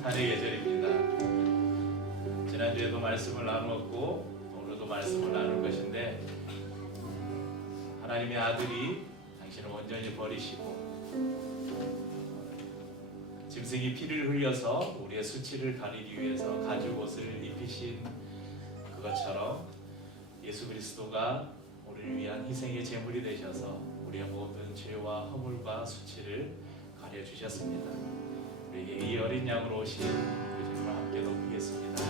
성탄의 계절입니다. 지난주에도 말씀을 나누었고 오늘도 말씀을 나눌 것인데, 하나님의 아들이 당신을 온전히 버리시고 짐승이 피를 흘려서 우리의 수치를 가리기 위해서 가죽옷을 입히신 그것처럼 예수 그리스도가 우리를 위한 희생의 제물이 되셔서 우리의 모든 죄와 허물과 수치를 가려 주셨습니다. 우리에게 이 어린 양으로 오신 그 주님을 함께 높이겠습니다.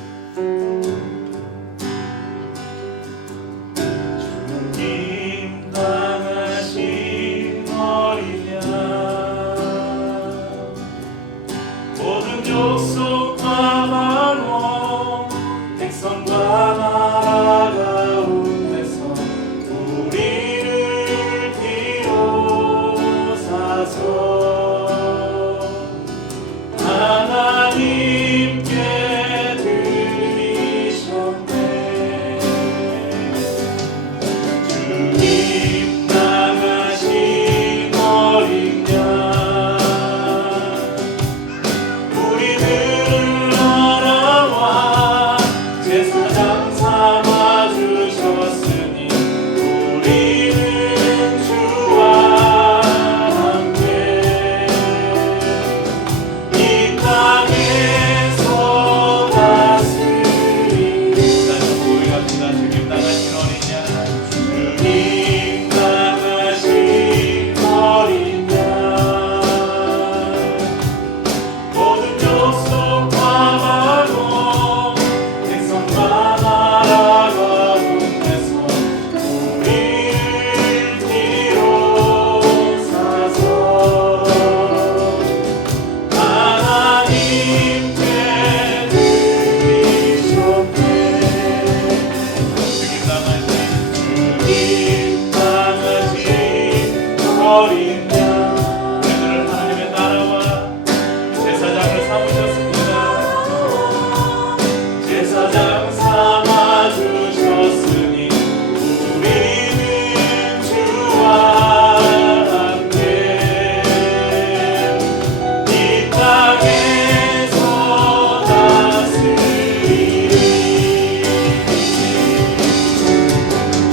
주님 당하신 어린 양, 모든 족속과 만원 백성과 나라 가운데서 우리를 비로사서 하나님께 드리셨네. 주님 나가신 어린 양, 우리들을 알아와 제사장 삼아 주셨으니 우리는 주와 함께 이 땅에서 다스리리. 다시 고백합니다. 주님 나가신 어린 양, 주님 나가신 어린 양, 모든 족속과 만원 백성과 나라 가운데서 우리를 비로사서 하나님께 드리셨네. 주님 나가신 어린 양, 우리들을 하나님의 나라와 제사장을 삼으셨습니다. 제사장 삼아 주셨으니 우리는 주와 함께 이 땅에서 다스리리.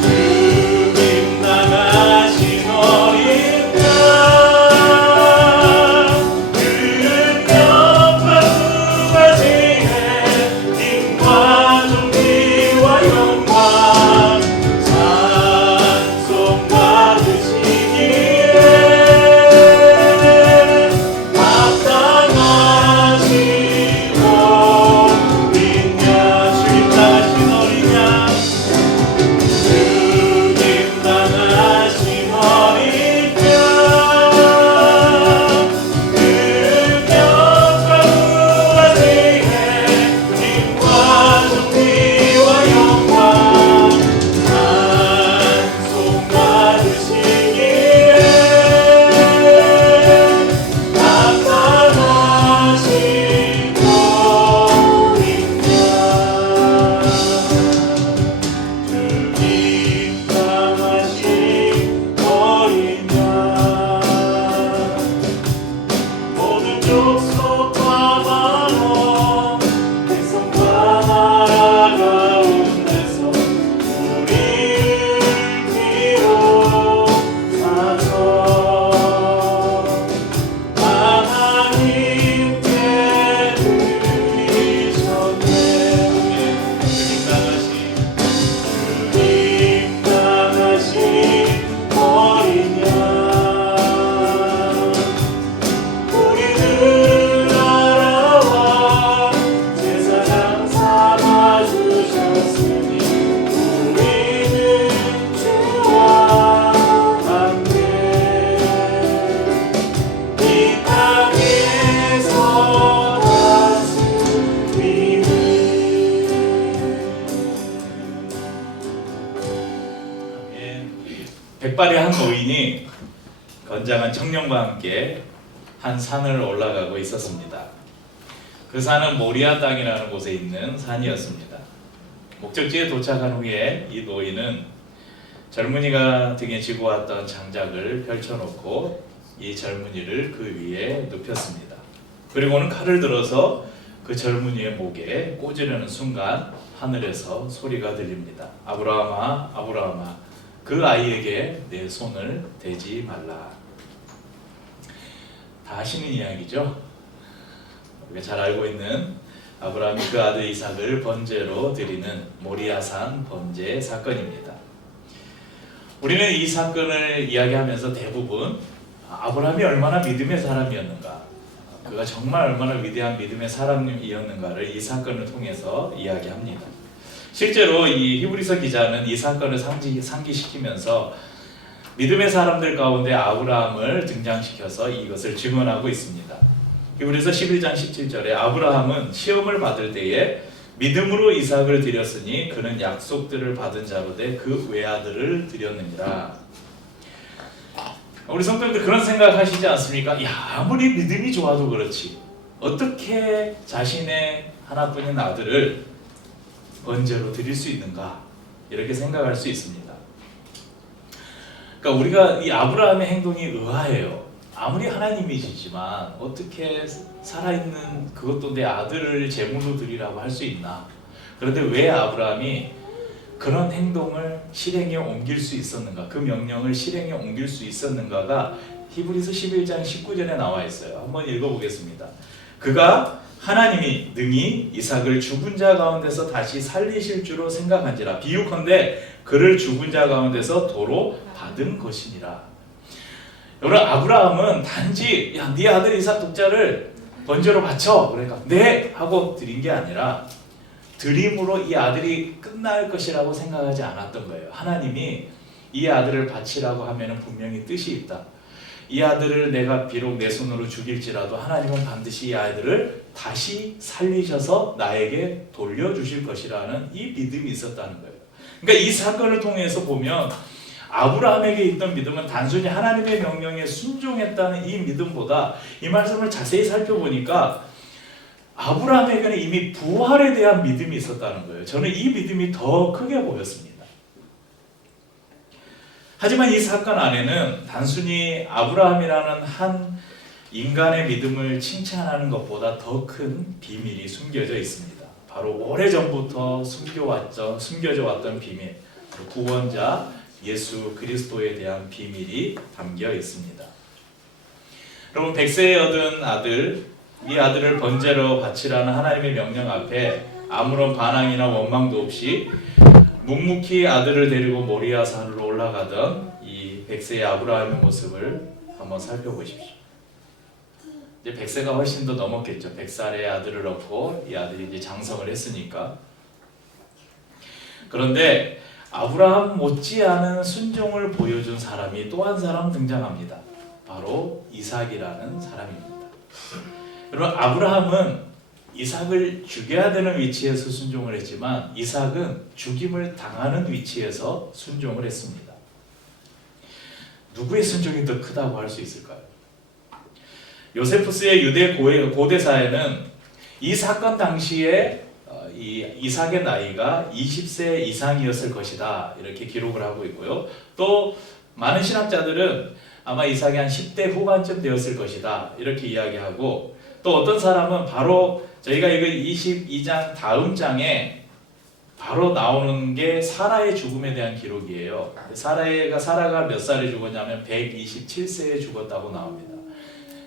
주님 나가신 어린 양, 그릇 옆과 두가지에 힘과 존귀와 영광 찬송 받으시기에 합당하신 어린 양. 주님 나가신 어린 양, 주님 나가신 어린 양, 그 뼈가 부러지게 힘과 존귀와 영광 찬송 받으시기에 합당하신 어린 양. 주님 당하신 어린 양, 모든 족속과 만원 백성과 나라 가운데서 우리를 비로사서 하나님께 드리셨네. 주님 나가신 어린 양, 우리를 알아와 제사장 삼아 주셨으니 우리는 주와 함께 이 땅에서 다스리리. 백발의 한 노인이 건장한 청년과 함께 한 산을 올라가고 있었습니다. 그 산은 모리아 땅이라는 곳에 있는 산이었습니다. 목적지에 도착한 후에 이 노인은 젊은이가 등에 지고 왔던 장작을 펼쳐놓고 이 젊은이를 그 위에 눕혔습니다. 그리고는 칼을 들어서 그 젊은이의 목에 꽂으려는 순간 하늘에서 소리가 들립니다. 아브라함아, 아브라함아, 그 아이에게 내 손을 대지 말라. 다 아시는 이야기죠. 우리가 잘 알고 있는 아브라함이 그 아들 이삭을 번제로 드리는 모리아산 번제 사건입니다. 우리는 이 사건을 이야기하면서 대부분 아브라함이 얼마나 믿음의 사람이었는가, 그가 정말 얼마나 위대한 믿음의 사람이었는가를 이 사건을 통해서 이야기합니다. 실제로 이 히브리서 기자는 이 사건을 상기시키면서 믿음의 사람들 가운데 아브라함을 등장시켜서 이것을 증언하고 있습니다. 히브리서 11장 17절에 아브라함은 시험을 받을 때에 믿음으로 이삭을 드렸으니 그는 약속들을 받은 자로되 그 외아들을 드렸느니라. 우리 성도님들 그런 생각하시지 않습니까? 야, 아무리 믿음이 좋아도 그렇지 어떻게 자신의 하나뿐인 아들을 번제로 드릴 수 있는가, 이렇게 생각할 수 있습니다. 그러니까 우리가 이 아브라함의 행동이 의아해요. 아무리 하나님이시지만 어떻게 살아있는 그것도 내 아들을 제물로 드리라고 할 수 있나? 그런데 왜 아브라함이 그런 행동을 실행에 옮길 수 있었는가, 그 명령을 실행에 옮길 수 있었는가가 히브리서 11장 19절에 나와 있어요. 한번 읽어보겠습니다. 그가 하나님이 능히 이삭을 죽은 자 가운데서 다시 살리실 줄로 생각한지라. 비유컨대 그를 죽은 자 가운데서 도로 받은 것이니라. 여러분, 아브라함은 단지 야, 네 아들 이삭 독자를 번제로 바쳐, 그러니까 네 하고 드린 게 아니라 드림으로 이 아들이 끝날 것이라고 생각하지 않았던 거예요. 하나님이 이 아들을 바치라고 하면 분명히 뜻이 있다. 이 아들을 내가 비록 내 손으로 죽일지라도 하나님은 반드시 이 아들을 다시 살리셔서 나에게 돌려주실 것이라는 이 믿음이 있었다는 거예요. 그러니까 이 사건을 통해서 보면 아브라함에게 있던 믿음은 단순히 하나님의 명령에 순종했다는 이 믿음보다 이 말씀을 자세히 살펴보니까 아브라함에게는 이미 부활에 대한 믿음이 있었다는 거예요. 저는 이 믿음이 더 크게 보였습니다. 하지만 이 사건 안에는 단순히 아브라함이라는 한 인간의 믿음을 칭찬하는 것보다 더 큰 비밀이 숨겨져 있습니다. 바로 오래전부터 숨겨져 왔던 비밀, 구원자 예수 그리스도에 대한 비밀이 담겨 있습니다. 여러분, 백세에 얻은 아들, 이 아들을 번제로 바치라는 하나님의 명령 앞에 아무런 반항이나 원망도 없이 묵묵히 아들을 데리고 모리아 산으로 올라가던 이 백세의 아브라함의 모습을 한번 살펴보십시오. 이제 백세가 훨씬 더 넘었겠죠. 100살의 아들을 얻고 이 아들이 이제 장성을 했으니까. 그런데 아브라함 못지않은 순종을 보여준 사람이 또 한 사람 등장합니다. 바로 이삭이라는 사람입니다. 여러분, 아브라함은 이삭을 죽여야 되는 위치에서 순종을 했지만 이삭은 죽임을 당하는 위치에서 순종을 했습니다. 누구의 순종이 더 크다고 할 수 있을까요? 요세푸스의 유대 고대사에는 이 사건 당시에 이 이삭의 나이가 20세 이상이었을 것이다, 이렇게 기록을 하고 있고요. 또 많은 신학자들은 아마 이삭이 한 10대 후반쯤 되었을 것이다, 이렇게 이야기하고, 또 어떤 사람은 바로 저희가 이거 22장 다음 장에 바로 나오는 게 사라의 죽음에 대한 기록이에요. 사라가 몇 살에 죽었냐면 127세에 죽었다고 나옵니다.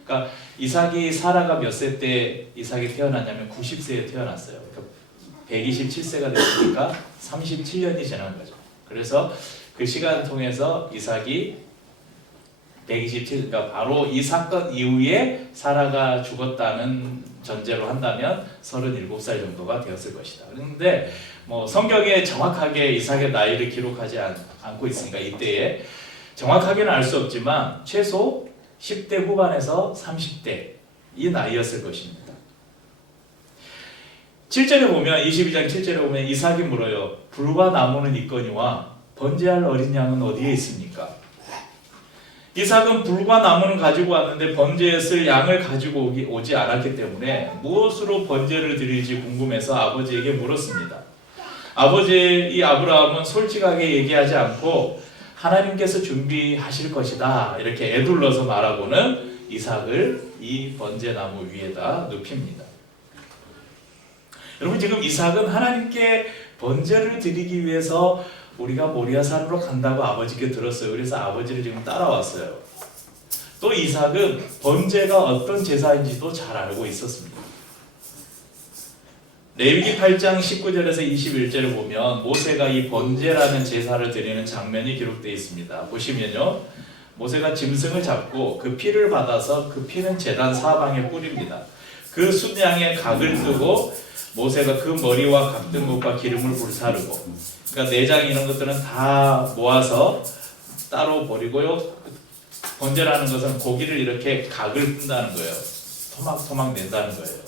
그러니까 사라가 몇 세 때 이삭이 태어났냐면 90세에 태어났어요. 그러니까 127세가 됐으니까 37년이 지난 거죠. 그래서 그 시간을 통해서 이삭이 127, 그러니까 바로 이 사건 이후에 사라가 죽었다는 전제로 한다면 37살 정도가 되었을 것이다. 그런데 뭐 성경에 정확하게 이삭의 나이를 기록하지 않고 있으니까 이때에 정확하게는 알 수 없지만 최소 10대 후반에서 30대 이 나이였을 것입니다. 7절에 보면 22장 7절에 보면 이삭이 물어요. 불과 나무는 있거니와 번제할 어린 양은 어디에 있습니까? 이삭은 불과 나무는 가지고 왔는데 번제에 쓸 양을 가지고 오지 않았기 때문에 무엇으로 번제를 드릴지 궁금해서 아버지에게 물었습니다. 아버지 이 아브라함은 솔직하게 얘기하지 않고 하나님께서 준비하실 것이다, 이렇게 애둘러서 말하고는 이삭을 이 번제나무 위에다 눕힙니다. 여러분 지금 이삭은 하나님께 번제를 드리기 위해서 우리가 모리아산으로 간다고 아버지께 들었어요. 그래서 아버지를 지금 따라왔어요. 또 이삭은 번제가 어떤 제사인지도 잘 알고 있었습니다. 레위기 8장 19절에서 21절을 보면 모세가 이 번제라는 제사를 드리는 장면이 기록되어 있습니다. 보시면요, 모세가 짐승을 잡고 그 피를 받아서 그 피는 제단 사방에 뿌립니다. 그 순양의 각을 뜨고 모세가 그 머리와 각 든 것과 기름을 불사르고, 그러니까 내장 이런 것들은 다 모아서 따로 버리고요. 번제라는 것은 고기를 이렇게 각을 뜬다는 거예요. 토막토막 낸다는 거예요.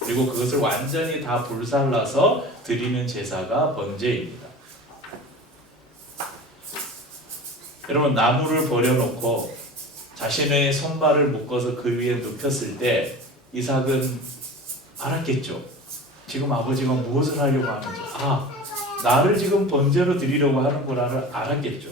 그리고 그것을 완전히 다 불살라서 드리는 제사가 번제입니다. 여러분, 나무를 버려놓고 자신의 손발을 묶어서 그 위에 눕혔을 때 이삭은 알았겠죠. 지금 아버지가 무엇을 하려고 하는지. 나를 지금 번제로 드리려고 하는구나를 알았겠죠.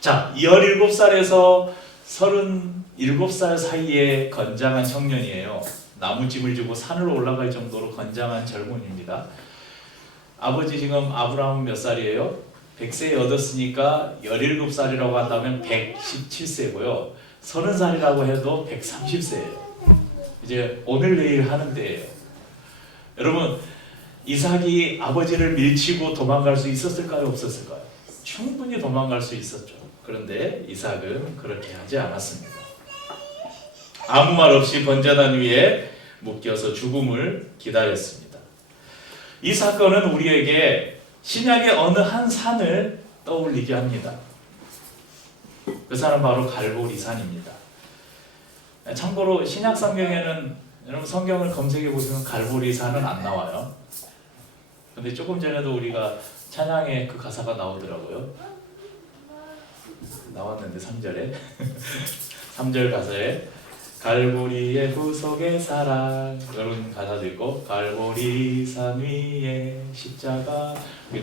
자, 17살에서 37살 사이에 건장한 청년이에요. 나무짐을 지고 산을 올라갈 정도로 건장한 젊은입니다. 아버지 지금 아브라함은 몇 살이에요? 100세에 얻었으니까 17살이라고 한다면 117세고요. 30살이라고 해도 130세예요. 이제 오늘 내일 하는 때예요. 여러분, 이삭이 아버지를 밀치고 도망갈 수 있었을까요? 없었을까요? 충분히 도망갈 수 있었죠. 그런데 이삭은 그렇게 하지 않았습니다. 아무 말 없이 번제단 위에 묶여서 죽음을 기다렸습니다. 이 사건은 우리에게 신약의 어느 한 산을 떠올리게 합니다. 그 산은 바로 갈보리산입니다. 참고로 신약 성경에는, 여러분 성경을 검색해 보시면 갈보리산은 안 나와요. 근데 조금 전에도 우리가 찬양에 그 가사가 나오더라고요. 나왔는데 3절에 3절 가사에 갈보리의 구속의 사랑, 이런 가사도 있고, 갈보리산 위에 십자가.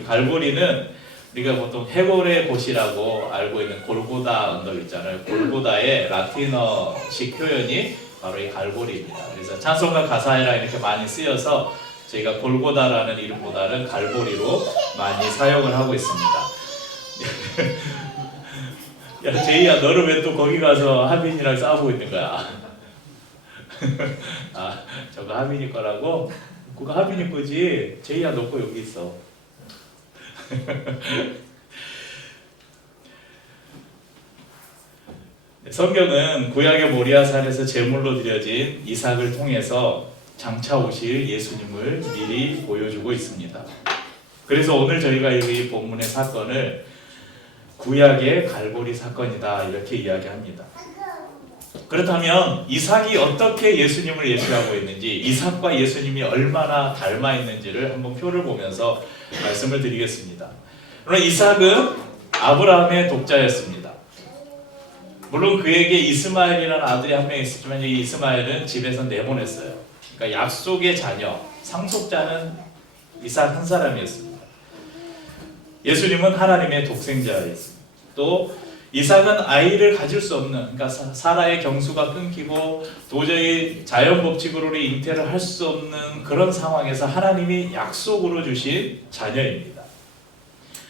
갈보리는 우리가 보통 해골의 곳이라고 알고 있는 골고다 언덕 있잖아요. 골고다의 라틴어식 표현이 바로 이 갈보리입니다. 그래서 찬송가 가사에라 이렇게 많이 쓰여서 저희가 골고다라는 이름보다는 갈보리로 많이 사용을 하고 있습니다. 야, 제이야, 너는 왜 또 거기 가서 하빈이랑 싸우고 있는 거야? 저거 하빈이 거라고? 그거 하빈이 거지? 제이야, 너 거 여기 있어. 성경은 구약의 모리아산에서 제물로 드려진 이삭을 통해서 장차 오실 예수님을 미리 보여주고 있습니다. 그래서 오늘 저희가 이 본문의 사건을 구약의 갈보리 사건이다 이렇게 이야기합니다. 그렇다면 이삭이 어떻게 예수님을 예표하고 있는지, 이삭과 예수님이 얼마나 닮아 있는지를 한번 표를 보면서 말씀을 드리겠습니다. 물론 이삭은 아브라함의 독자였습니다. 물론 그에게 이스마엘이라는 아들이 한 명 있었지만 이 이스마엘은 집에서 내보냈어요. 그러니까 약속의 자녀, 상속자는 이삭 한 사람이었습니다. 예수님은 하나님의 독생자였습니다. 또 이삭은 아이를 가질 수 없는, 그러니까 사라의 경수가 끊기고 도저히 자연 법칙으로 잉태를 할 수 없는 그런 상황에서 하나님이 약속으로 주신 자녀입니다.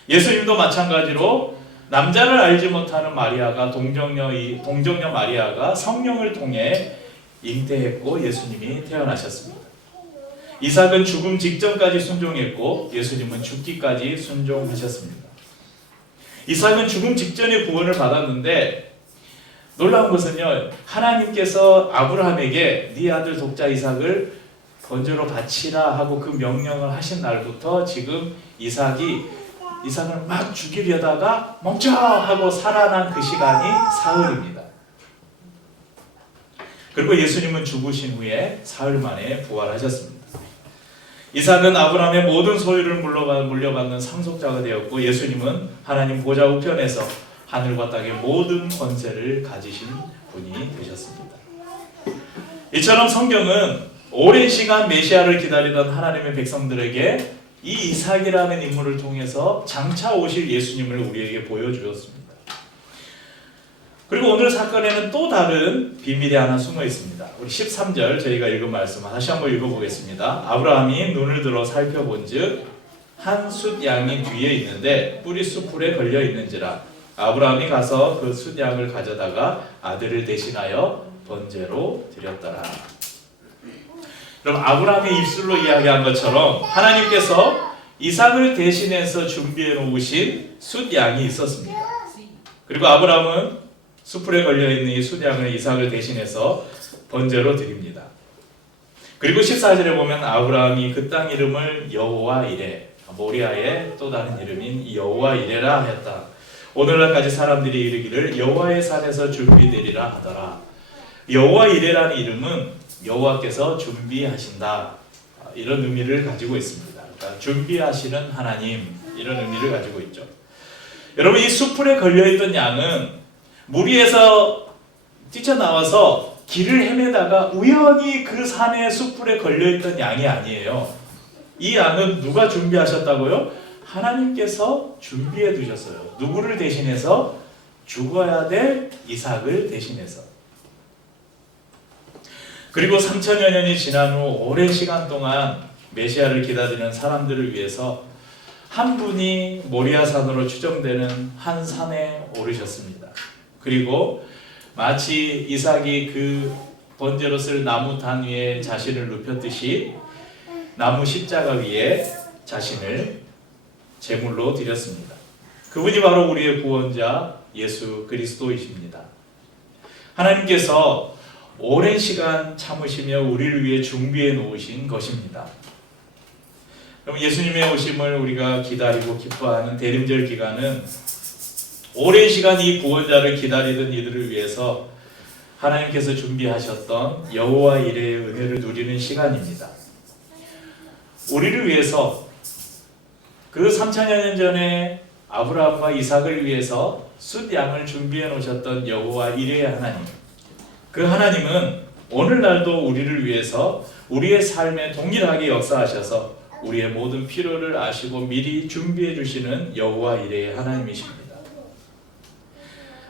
예수님도 마찬가지로 남자를 알지 못하는 마리아가 동정녀 마리아가 성령을 통해 잉태했고 예수님이 태어나셨습니다. 이삭은 죽음 직전까지 순종했고 예수님은 죽기까지 순종하셨습니다. 이삭은 죽음 직전에 구원을 받았는데 놀라운 것은요, 하나님께서 아브라함에게 네 아들 독자 이삭을 번제로 바치라 하고 그 명령을 하신 날부터 지금 이삭을 막 죽이려다가 멈춰 하고 살아난 그 시간이 사흘입니다. 그리고 예수님은 죽으신 후에 사흘 만에 부활하셨습니다. 이삭은 아브라함의 모든 소유를 물려받는 상속자가 되었고 예수님은 하나님 보좌 우편에서 하늘과 땅의 모든 권세를 가지신 분이 되셨습니다. 이처럼 성경은 오랜 시간 메시아를 기다리던 하나님의 백성들에게 이 이삭이라는 인물을 통해서 장차 오실 예수님을 우리에게 보여주었습니다. 그리고 오늘 사건에는 또 다른 비밀이 하나 숨어 있습니다. 우리 13절 저희가 읽은 말씀 다시 한번 읽어보겠습니다. 아브라함이 눈을 들어 살펴본즉 한 숫양이 뒤에 있는데 뿔이 수풀에 걸려 있는지라. 아브라함이 가서 그 숫양을 가져다가 아들을 대신하여 번제로 드렸더라. 그럼 아브라함의 입술로 이야기한 것처럼 하나님께서 이삭을 대신해서 준비해 놓으신 숫양이 있었습니다. 그리고 아브라함은 수풀에 걸려있는 이 숫양을 이삭을 대신해서 번제로 드립니다. 그리고 14절에 보면 아브라함이 그 땅 이름을 여호와 이레, 모리아의 또 다른 이름인 여호와 이레라 하였다. 오늘날까지 사람들이 이르기를 여호와의 산에서 준비되리라 하더라. 여호와 이레라는 이름은 여호와께서 준비하신다, 이런 의미를 가지고 있습니다. 그러니까 준비하시는 하나님, 이런 의미를 가지고 있죠. 여러분, 이 수풀에 걸려있던 양은 무리에서 뛰쳐나와서 길을 헤매다가 우연히 그 산의 수풀에 걸려있던 양이 아니에요. 이 양은 누가 준비하셨다고요? 하나님께서 준비해 두셨어요. 누구를 대신해서? 죽어야 될 이삭을 대신해서. 그리고 3000여 년이 지난 후 오랜 시간 동안 메시아를 기다리는 사람들을 위해서 한 분이 모리아산으로 추정되는 한 산에 오르셨습니다. 그리고 마치 이삭이 그 번제로 쓸 나무 단 위에 자신을 눕혔듯이 나무 십자가 위에 자신을 제물로 드렸습니다. 그분이 바로 우리의 구원자 예수 그리스도이십니다. 하나님께서 오랜 시간 참으시며 우리를 위해 준비해 놓으신 것입니다. 그럼 예수님의 오심을 우리가 기다리고 기뻐하는 대림절 기간은 오랜 시간 이 구원자를 기다리던 이들을 위해서 하나님께서 준비하셨던 여호와 이레의 은혜를 누리는 시간입니다. 우리를 위해서 그 3000여 년 전에 아브라함과 이삭을 위해서 숫양을 준비해 놓으셨던 여호와 이레의 하나님, 그 하나님은 오늘날도 우리를 위해서 우리의 삶에 동일하게 역사하셔서 우리의 모든 필요를 아시고 미리 준비해 주시는 여호와 이레의 하나님이십니다.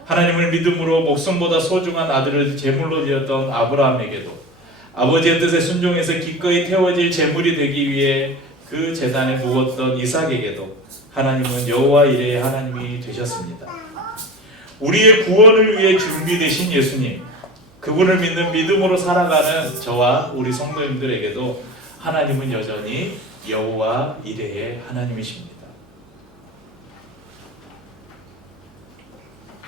하나님을 믿음으로 목숨보다 소중한 아들을 제물로 드렸던 아브라함에게도 아버지의 뜻에 순종해서 기꺼이 태워질 제물이 되기 위해 그 제단에 묵었던 이삭에게도 하나님은 여호와 이레의 하나님이 되셨습니다. 우리의 구원을 위해 준비되신 예수님, 그분을 믿는 믿음으로 살아가는 저와 우리 성도님들에게도 하나님은 여전히 여호와 이레의 하나님이십니다.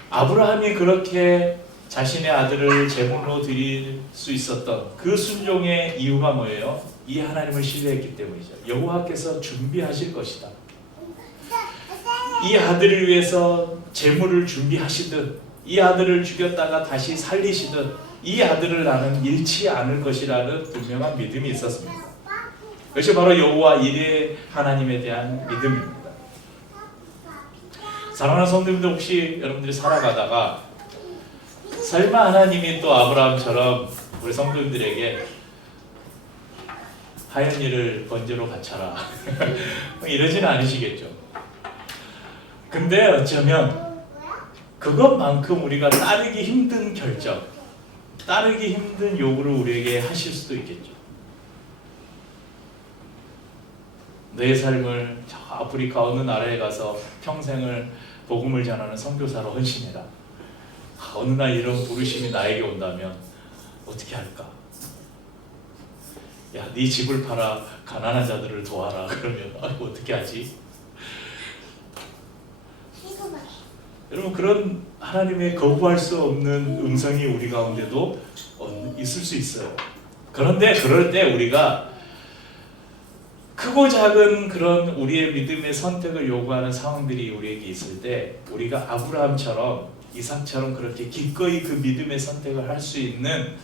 아브라함이 그렇게 자신의 아들을 제물로 드릴 수 있었던 그 순종의 이유가 뭐예요? 이 하나님을 신뢰했기 때문이죠. 여호와께서 준비하실 것이다. 이 아들을 위해서 제물을 준비하시듯 이 아들을 죽였다가 다시 살리시듯 이 아들을 나는 잃지 않을 것이라는 분명한 믿음이 있었습니다. 그것이 바로 여호와 이레 하나님에 대한 믿음입니다. 사랑하는 성도님들, 혹시 여러분들이 살아가다가 설마 하나님이 또 아브라함처럼 우리 성도님들에게 하얀 일을 번제로 바쳐라 이러지는 않으시겠죠. 근데 어쩌면 그것만큼 우리가 따르기 힘든 결정, 따르기 힘든 요구를 우리에게 하실 수도 있겠죠. 내 삶을 저 아프리카 어느 나라에 가서 평생을 복음을 전하는 선교사로 헌신해라. 어느 날 이런 부르심이 나에게 온다면 어떻게 할까? 야, 네 집을 팔아 가난한 자들을 도와라. 그러면 어떻게 하지? 여러분, 그런 하나님의 거부할 수 없는 음성이 우리 가운데도 있을 수 있어요. 그런데 그럴 때 우리가 크고 작은 그런 우리의 믿음의 선택을 요구하는 상황들이 우리에게 있을 때 우리가 아브라함처럼 이삭처럼 그렇게 기꺼이 그 믿음의 선택을 할 수 있는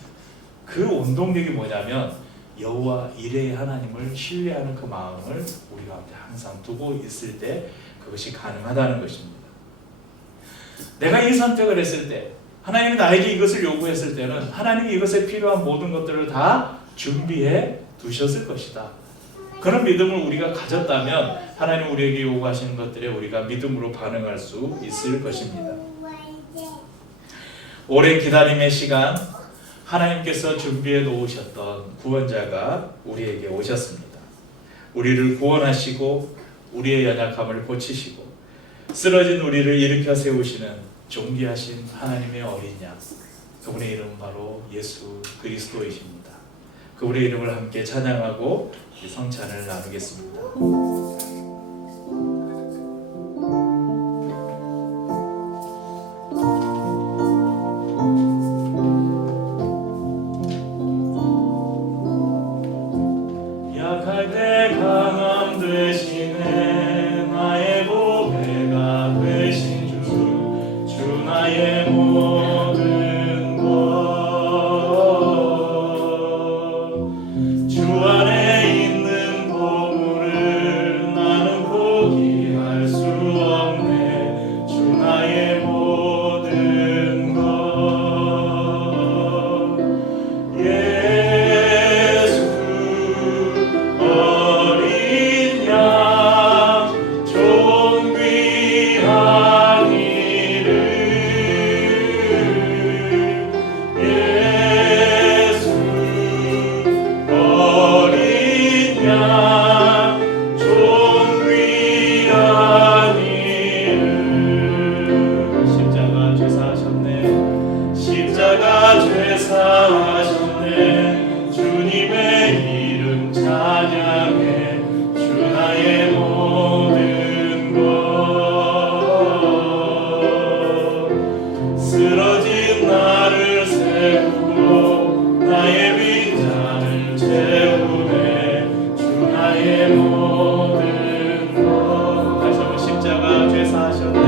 그 원동력이 뭐냐면 여호와 이레의 하나님을 신뢰하는 그 마음을 우리 가운데 항상 두고 있을 때 그것이 가능하다는 것입니다. 내가 이 선택을 했을 때, 하나님이 나에게 이것을 요구했을 때는 하나님이 이것에 필요한 모든 것들을 다 준비해 두셨을 것이다. 그런 믿음을 우리가 가졌다면 하나님 우리에게 요구하시는 것들에 우리가 믿음으로 반응할 수 있을 것입니다. 오랜 기다림의 시간, 하나님께서 준비해 놓으셨던 구원자가 우리에게 오셨습니다. 우리를 구원하시고 우리의 연약함을 고치시고 쓰러진 우리를 일으켜 세우시는 존귀하신 하나님의 어린 양, 그분의 이름은 바로 예수 그리스도이십니다. 그분의 이름을 함께 찬양하고 성찬을 나누겠습니다. 약할 때 강함 되시네 나의 보배가 되신 주 나의 모든 것, 주 안에 있는 보물을 나는 포기할 수 없네. 주 나의 모든 것, 어린 양 존귀한 이름, 예수 어린 양 존귀한 이름. 십자가 죄사하셨네, 십자가 죄사하셨네. 주님의 이름 찬양해. 주 나의 모든 것, 쓰러진 나를 세우고 나의 빈잔을 채우네. 주 나의 모든 것. 다시 한번 십자가 죄사하셨네,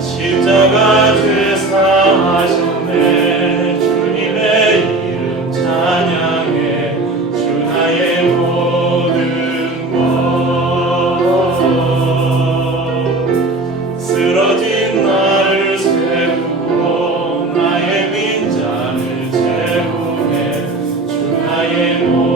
십자가 죄사하셨네. 주님의 이름 찬양해. 주 나의 모든 것, 쓰러진 나를 세우고 나의 빈잔을 채우네. 주 나의 모든